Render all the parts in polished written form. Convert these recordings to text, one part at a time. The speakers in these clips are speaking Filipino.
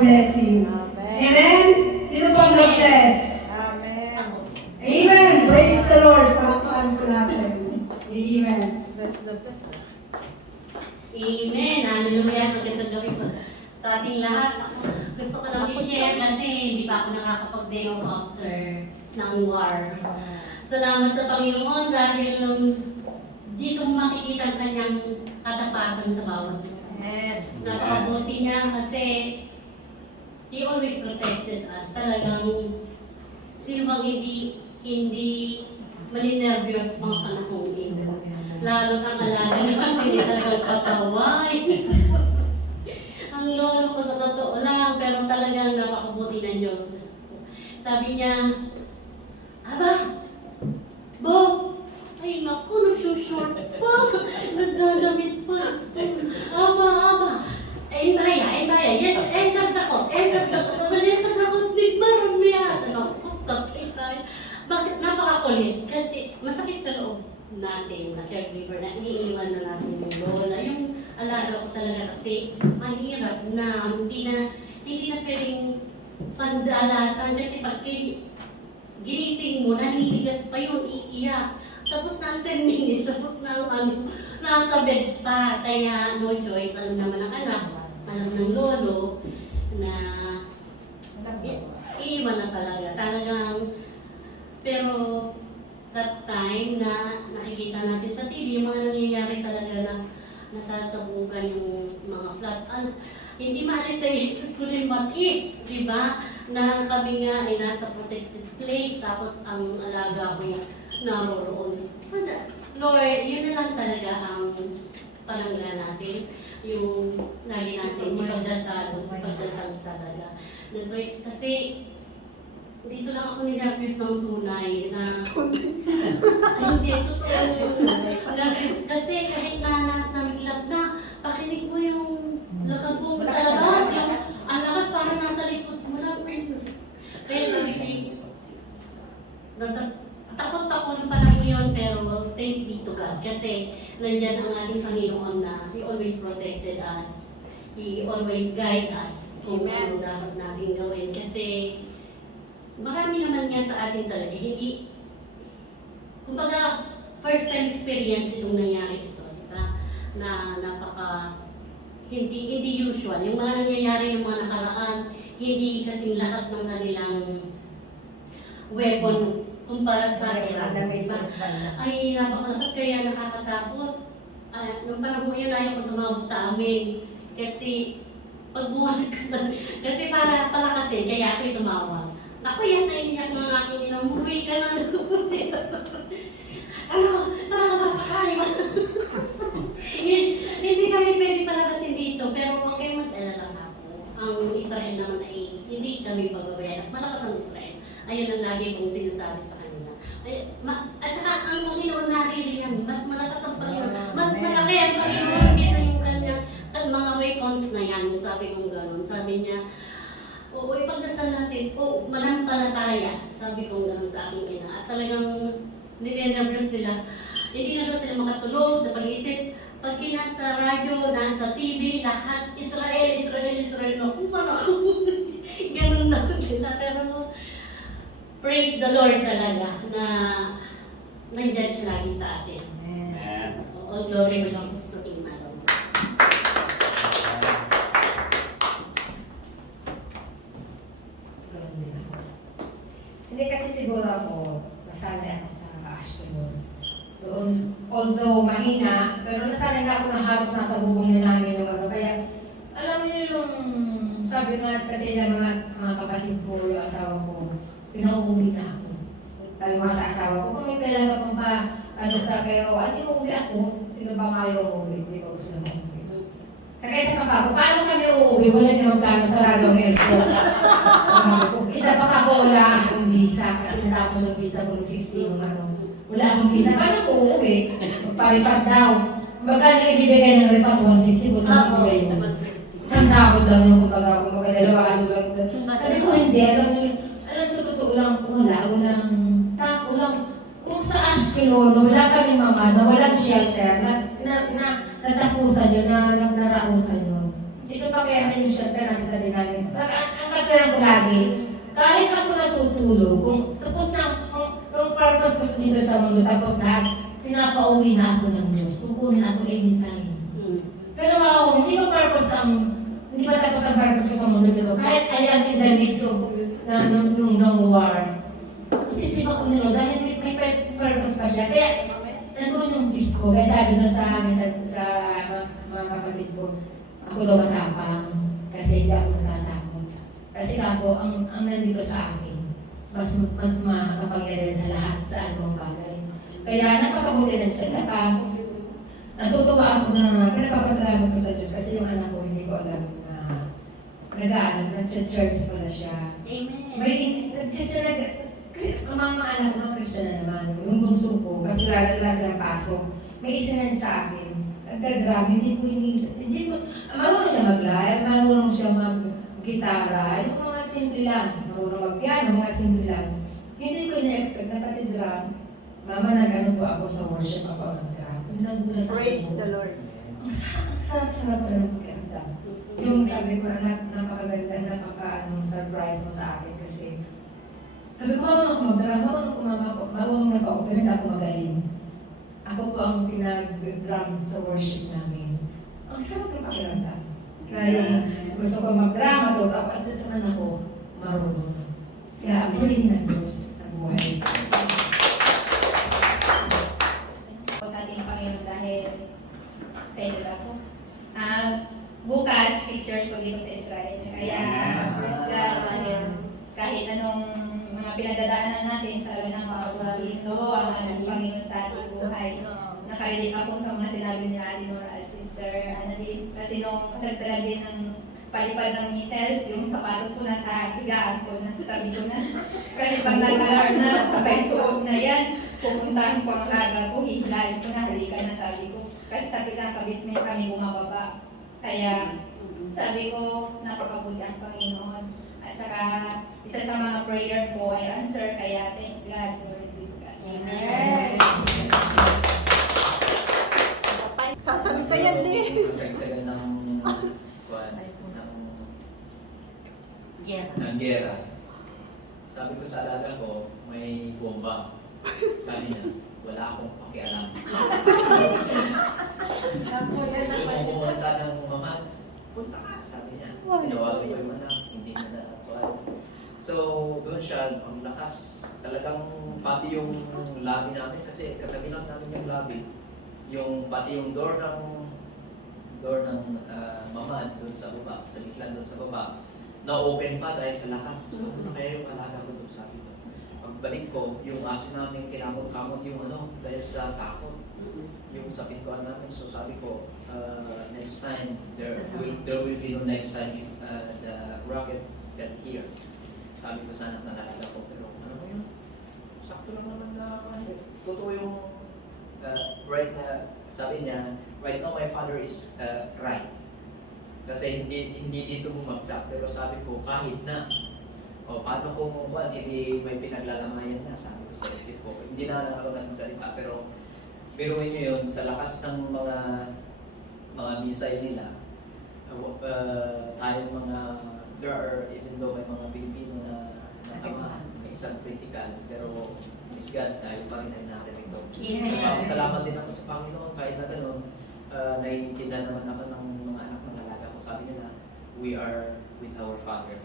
blessing. Amen? Sino pang God-bless? Amen. Praise the Lord. Palakpakan ko natin. Amen. Amen. Hallelujah. Magandang gabi po sa ating lahat. Gusto ko lang i-share kasi hindi pa ako nakakapag-day off after ng war. Salamat sa Panginoon dahil dito mo makikita ang kanyang katapatan sa bawat isa. Napakabuti niya kasi He always protected us. Talagang sino bang hindi maninervyos mga panahong ito. Lalo ang alaga naman, hindi talagang pasaway. Ang lolo ko sa totoo lang, pero talagang napakabuti ng Diyos. Sabi niya, Aba, Bo, ay naku, nagsushort pa, nagdadamit pa. Aba, Endaya, yes, esag takot, nigmaron niya. Tapos tayo. Bakit napakakulit? Kasi masakit sa loob natin na caregiver na iniiwan na natin yung lola. Yung alaga ko talaga kasi mahirap na hindi na pwedeng pandalasan kasi pag ginising mo, naninigas pa yun, iiyak. Tapos na 10 minutes, tapos na nasa bed pa. Kaya no choice, alam naman ang anak, alam ng lolo na iiwan na talaga. Talagang, pero that time na nakikita natin sa TV, yung mga nangyayari talaga na nasasabugan yung mga flood. Hindi maalis sa isip ko rin what if, di ba? Na kami nga ay nasa protected place, tapos ang alaga ko yung naroroon. Lord, yun na lang talaga ang palangga natin. Yung lagi natin ipagdasal talaga. That's why, kasi dito lang ako ninervyos ng tunay na hindi, totoo yung nervyos. Kasi kahit na nasa miklap na, pakinig mo yung lakabong sa labas, yung ang lakas parang nasa likod mo lang. Pero takot ako ng panahon yun, pero thanks be to God. Kasi nandyan ang ating Panginoon na He always protected us. He always guide us kung ano dapat natin gawin. Kasi marami naman nga sa atin talaga. Hindi, kumbaga, first time experience itong nangyari ito. Diba? Na napaka, hindi usual. Yung mga nangyayari ng mga nakaraan, hindi kasing lakas ng kanilang weapon kumpara sa Iran. Ay, napakalakas kaya nakakatakot. Nung panahon yun, ayaw ko tumawag sa amin. Kasi, pag buwan ka na, kasi para palakasin, kaya ako'y tumawag. Naku, yan, naiiyak ng aking inang, umuwi ka na. Sana ko sasakay ba? Hindi kami pwede palabasin dito, pero huwag kayo mag-alala ako. Ang Israel naman ay hindi kami pagbabayan. Malakas ang Israel. Ayun ang lagi kong sinasabi sa kanila. At saka ang Panginoon naririyan, mas malakas ang Panginoon. Mas malaki ang Panginoon kaysa yung kanyang mga weapons na yan. Sabi kong gano'n. Sabi niya, oo, ipagdasal natin, manampalataya. Sabi kong gano'n sa aking ina. At talagang nirenervous sila. Hindi na daw sila makatulog sa pag-iisip. Pag nasa radyo, nasa TV, lahat, Israel, naku, parang ganun na sila. Pero praise the Lord talaga na nandyan siya lagi sa atin. Amen. All glory belongs to Him alone. Hindi kasi siguro ako, nasanay ako sa Ashton. Doon, although mahina, pero nasanay na ako na halos nasa bubong na namin ng ano. Kaya, alam niyo yung, sabi nga kasi ng mga kapatid ko, yung asawa ko, pinauwi na ako. Sabi nga sa asawa ko, kung may pera ka pang pa, sa Cairo, hindi ko uwi ako. Sino bang ayaw uwi? Hindi ko gusto na uwi. Saka isa pa kako, paano kami uuwi? Wala naman plano sa Ragong Airport. Isa pa kako, wala akong visa. Kasi natapos ang visa ko 15. Wala akong visa. Paano ko uuwi? Magparipad daw. Magkano ibibigay ng ripat? 150. Kung ibibigay yun. Isang sahod lang yung kumbaga dalawa halos lang. Sabi ko hindi, alam sa totoo lang, walang, kung sa Ashkelon, wala kami mga, walang shelter, natapusan yun, narausan yun. Ito pa kaya na yung shelter na sa tabi namin. Ang katulad ko lagi, kahit ako natutulog, kung tapos na, kung purpose ko dito sa mundo, tapos lahat, pinapauwi na ako ng Diyos. Kukunin ako anytime. Pero ako, hindi ba purpose hindi ba tapos ang purpose ko sa mundo dito? Kahit I am in the midst of nung war, isisip ako ni Lord dahil may purpose pa siya. Kaya, nandun yung peace ko. Kaya sabi nga sa amin, sa mga kapatid ko, ako daw matapang kasi hindi ako natatakot. Kasi ako, ang nandito sa akin, mas makakapangyarihan sa lahat, sa anumang bagay. Kaya napakabuti na siya. Sa natutuwa ako na pinapapasalamat ko sa Diyos kasi yung anak ko hindi ko alam na nag-church pala siya. Amen. May ang mga anak ko ng Christian na naman, yung bunso ko, kasi wala silang pasok. May isa na sa akin, nagdadrama, hindi ko, marunong siya mag-live, marunong siya mag-gitara, yung mga simple lang, marunong mag-piano, mga simple lang. Hindi ko ina-expect na pati drum, mama nag-ano po ako sa worship ako nag-drum. Praise the Lord. Ang sarap na ng maganda. Yung sabi ko, anak, napakaganda, napaka-surprise mo sa akin kasi sabi ko, marunong ako mag-drum, marunong na pa ako, pero hindi ako magaling. Ako po ang pinag-drum sa worship namin. Ang sarap ng pakiramdam. Na yung gusto ko mag-drum, at sa naman ako, marunong. Kaya, purihin ng Diyos sa buhay. Sa ating Panginoon dahil sa inyo ako. Bukas, 6 years ko dito sa Israel. Kaya, praise God, dahil kahit anong mga pinagdadaanan natin, talaga nang makasabi ito ang ating Panginoon sa ating buhay. Nakarelate ako sa mga sinabi ni Ate Nora at Sister Annalyn. Kasi nung kasagsagan din ng palipad ng missiles, yung sapatos ko nasa higaan ko na, tabi ko na. Kasi pag nag-alarm na, sabay suot na yan, pupuntahan ko ang laga ko, hihilahin ko na, halika na sabi ko. Kasi sa pinakabisment kami bumababa. Kaya sabi ko, napakabuti ang Panginoon. At saka, isa sa mga prayer ko ay answer, kaya thanks God, Lord with God. Amen. Sasalita yan din. Kasagsagan ng Gera. ng gera. Sabi ko sa alaga ko, may bomba. Sabi niya, wala akong pakialam. Gusto mo pumunta ng mama, punta ka, sabi niya. Tinawagan ko yung anak, hindi na nakuha. So, doon siya, ang lakas, talagang pati yung lobby namin, kasi katabi lang namin yung lobby. Pati yung door ng mama doon sa baba, sa biglan doon sa baba, na-open pa dahil sa lakas. Ano kaya yung alaga ko doon, sabi ko. Pagbalik ko, yung aso namin, kinamot-kamot yung dahil sa takot. Yung sa pintuan namin, so sabi ko, next time, there will be no next time if the rocket get here. Sabi ko sana nalalaga ko, pero ano mo yun? Sakto lang naman na, totoo yung right na, sabi niya, right now my father is right. Kasi hindi dito bumagsak, pero sabi ko, kahit na, paano kung hindi may pinaglalamayan na, sabi ko sa isip ko. Hindi na ako nagsalita, pero biruin nyo yun, sa lakas ng mga missile nila, tayong there are, even though may mga Pilipino na may isang critical, pero Miss God, tayo pa rin ay narinig doon. Salamat din ako sa Panginoon, kahit na gano'n, naiintindihan naman ako ng mga anak ng alaga ko. Sabi nila, we are with our Father.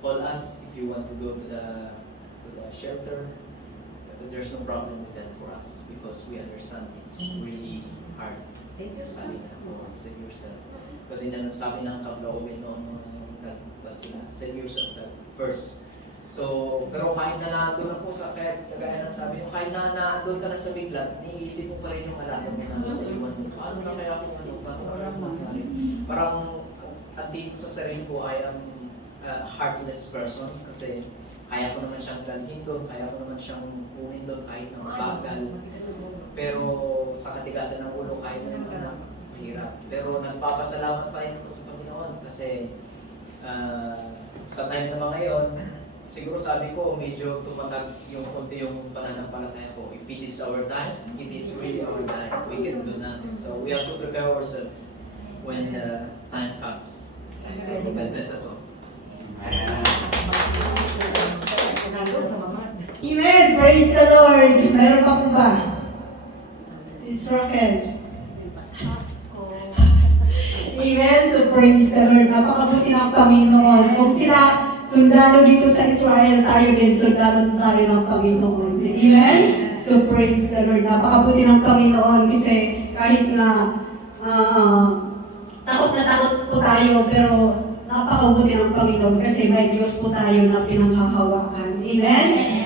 Call us if you want to go to the shelter. But there's no problem with that for us because we understand it's really hard. Save yourself. Sabi na, save yourself. Kasi sabi ng kablaowin noong sila, save yourself first. So, pero kahit na naandun ako sa, kagaya ng sabi mo, kahit na naandun ka na sa biglat, niisip mo pa rin yung alaga mo na iwan mo. Paano na kaya kung parang at dito sa sarili ko, I am a heartless person kasi kaya ko naman siyang dalhin doon, kaya ko naman siyang kunin doon kahit na mabagal. Pero sa katigasan ng ulo, kahit na yung mahirap. Pero nagpapasalamat pa rin ako sa Panginoon kasi sa time na mga ngayon, siguro sabi ko, medyo tumatag yung konti yung pananampalataya ko. If it is our time, it is really our time. We can do nothing. So we have to prepare ourselves when the time comes. God bless us all. Amen! Praise the Lord! Meron pa po ba? Sis Rochelle. Amen! So praise the Lord. Napakabuti ng Panginoon. Kung sila sundalo dito sa Israel, tayo din sundalo tayo ng Panginoon. Amen? So praise the Lord. Napakabuti ng Panginoon kasi kahit na takot na takot po tayo, pero napakabuti ng Panginoon kasi may Diyos po tayo na pinanghahawakan. Amen?